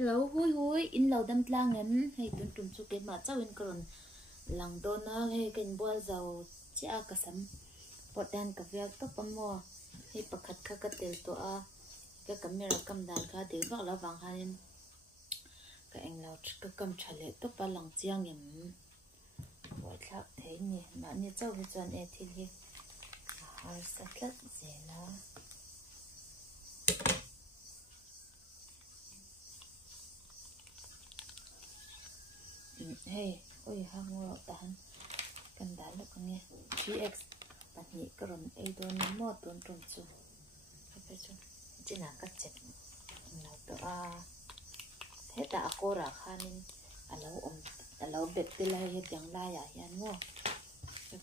Hello, hui hui, in lâu đâm tlang ngân, hay tuần trùng chu cái mà cháu in còn lằng đôn na hay cái bùa giàu chia cả sắm, bọt đan cả việc tốt bấm mò, hay bạc khát khát cái tiền to a, cái camera cầm đàn khá để vác lá vàng hai cái anh lâu cái cầm trả lệ tốt ba lằng chiang nhầm, bọt khác thế nhỉ, mà như cháu phải chọn e thì đi, sẽ rất dễ là. Hey, ôi hang ngô tahan kan dal lo kan ye px pahni karon ei don mo ton ton chu pe chu china ka chep no to a thế ta ko ra khanin alo bet te la ye tyang la ya yan mo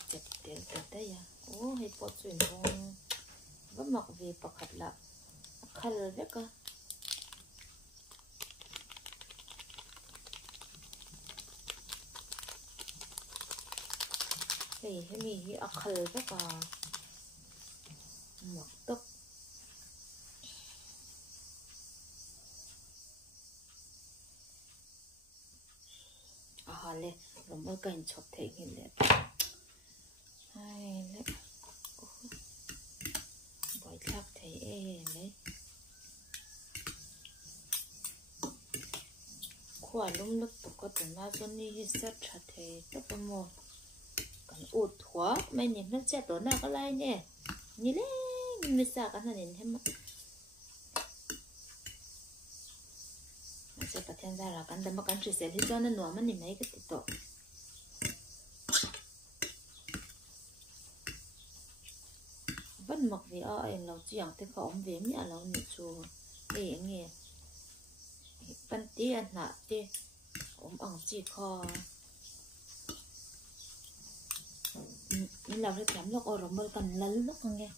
chep tel te ya o he pot chu in bong va mak ve pakhat la khal ve ka hey mi hi akhal ve ka mak tok le rồi mới cần chụp thể hiện lệ hay lệ bói tháp thấy đấy khoa lum lúc tụi có tụi nó cho ni hết rất chặt thế tất cả một còn ụt hóa mấy nhìn nó chết tối nào có lai nhỉ như thế mình sao cái này nhìn thêm mà sẽ bắt thêm ra là cái đâm cái chỉ sẽ đi cho nên nó mà nhìn mấy cái tụt tụt vẫn mặc vì em lâu chuyện thì có ông về nhà lâu nhị chùa để nghe ban tí ăn nạ tí ông ăn chỉ kho nên là cái chấm lúc ở rồi mới cần lấy lúc không nghe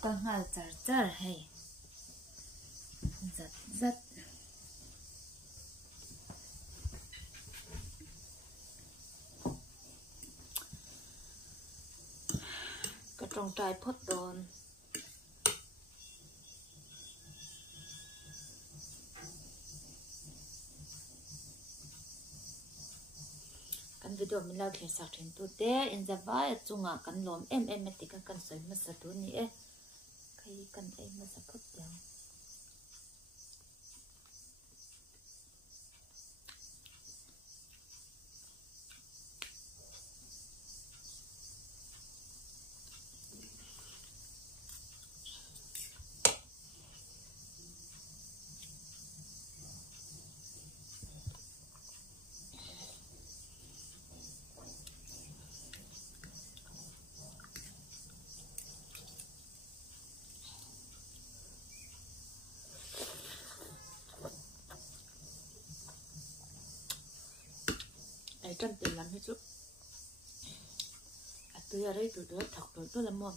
con hoa rất hay rất cái trong trái phốt đồn kan video mình lao thiệt sạc trên tu té in ra vai chung à kan lom em thì kan soi mà sát tu ni e khi kan em mà sát phốt đồn trăm tiền lắm hết chút tôi ở đây tôi đỡ thọc rồi tôi làm mồm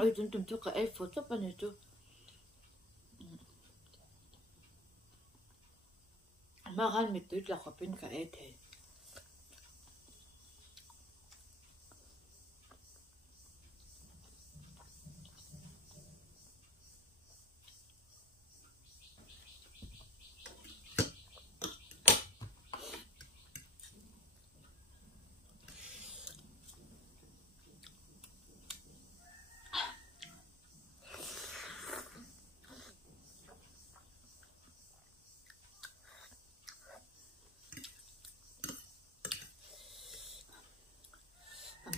oi tun tum chu ka ai photo pa ni chu ma gan mi tu la khopin ka ai the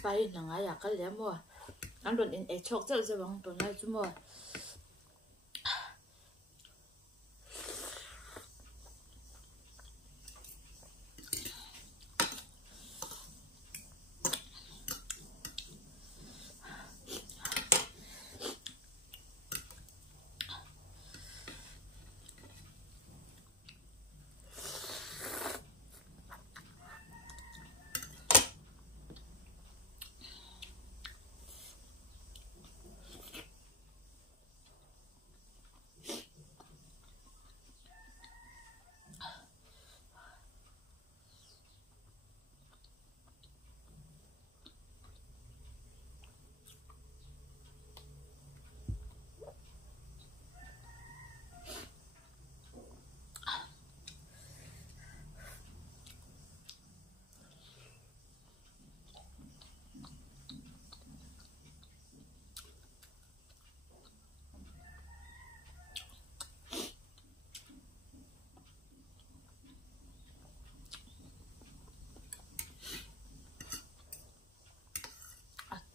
ไปหนังอยากกันแล้วมัวอันโดนเอ็นชกเจ้าจะวางตัวไหนจุมัว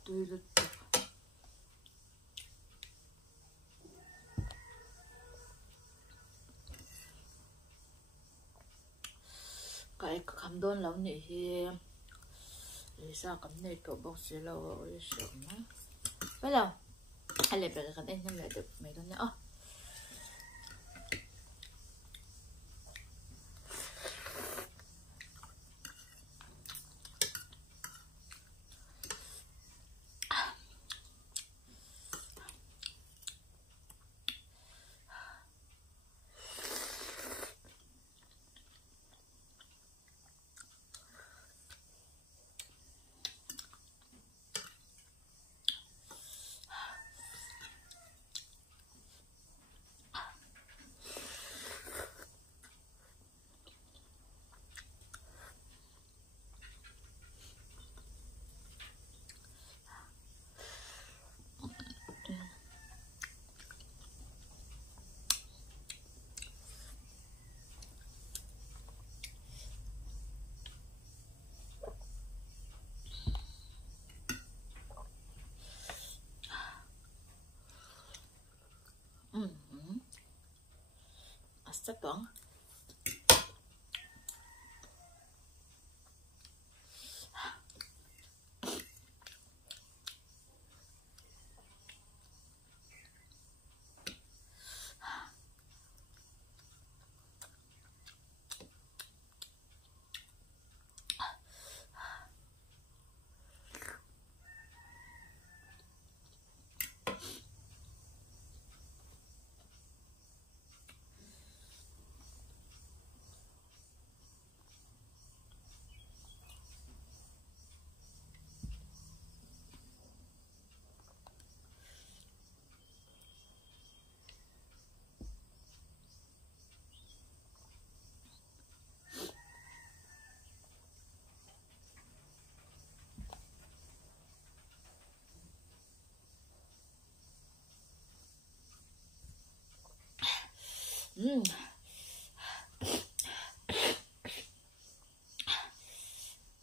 ดูดูก็ไอ้คำโดนแล้วนี่เฮียลิซ่ากับเนยตัวบอกเสียแล้วลิซ่านะไปแล้วอะไรไปกันเองนั่นแหละเดี๋ยวไม่ต้องเนี่ยอ๋อสักกล่อง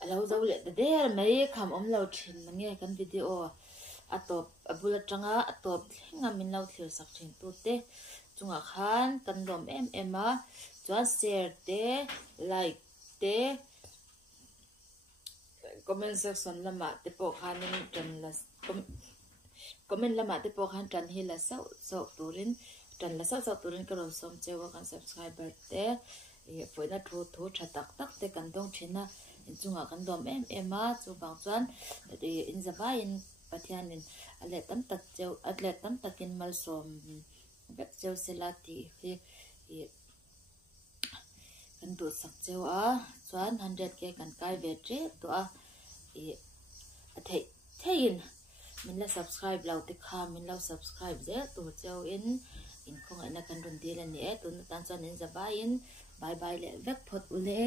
เราจะเล่นเดี๋ยวไม่คำเราชินนั่งเงี้ยกันวิดีโออัตบบุลจังอ่ะอัตบงามินเราเที่ยวสักชินตัวเต้จุงอ่ะขันกันดมอ่ะจวนแชร์เต้ไลค์เต้คอมเมนต์เซ็กชันละมาเต้พวกขันนี่จันละคอมเมนต์ละมาเต้พวกขันจันฮิละเสาตัวรินจันละเสาตัวรินก็เราสมเจ้ากัน subscriber เต้ฝอยน่ะทูชัดตักเต้กันดงชินนะจุงอ่ะกันดมมาจูบางจวนเดี๋ยวอินจะไปอินไป pathianin alet tam tak cheu atlet tam takin malsom vek cheu selati hi kan du sak cheu a chuan 100k kan kai ve tre to a thein min la subscribe lau te kha min lau subscribe je tu cheu in khong ana kan run dil ani e tu tan chuan in zabai in bye bye le vek phot ule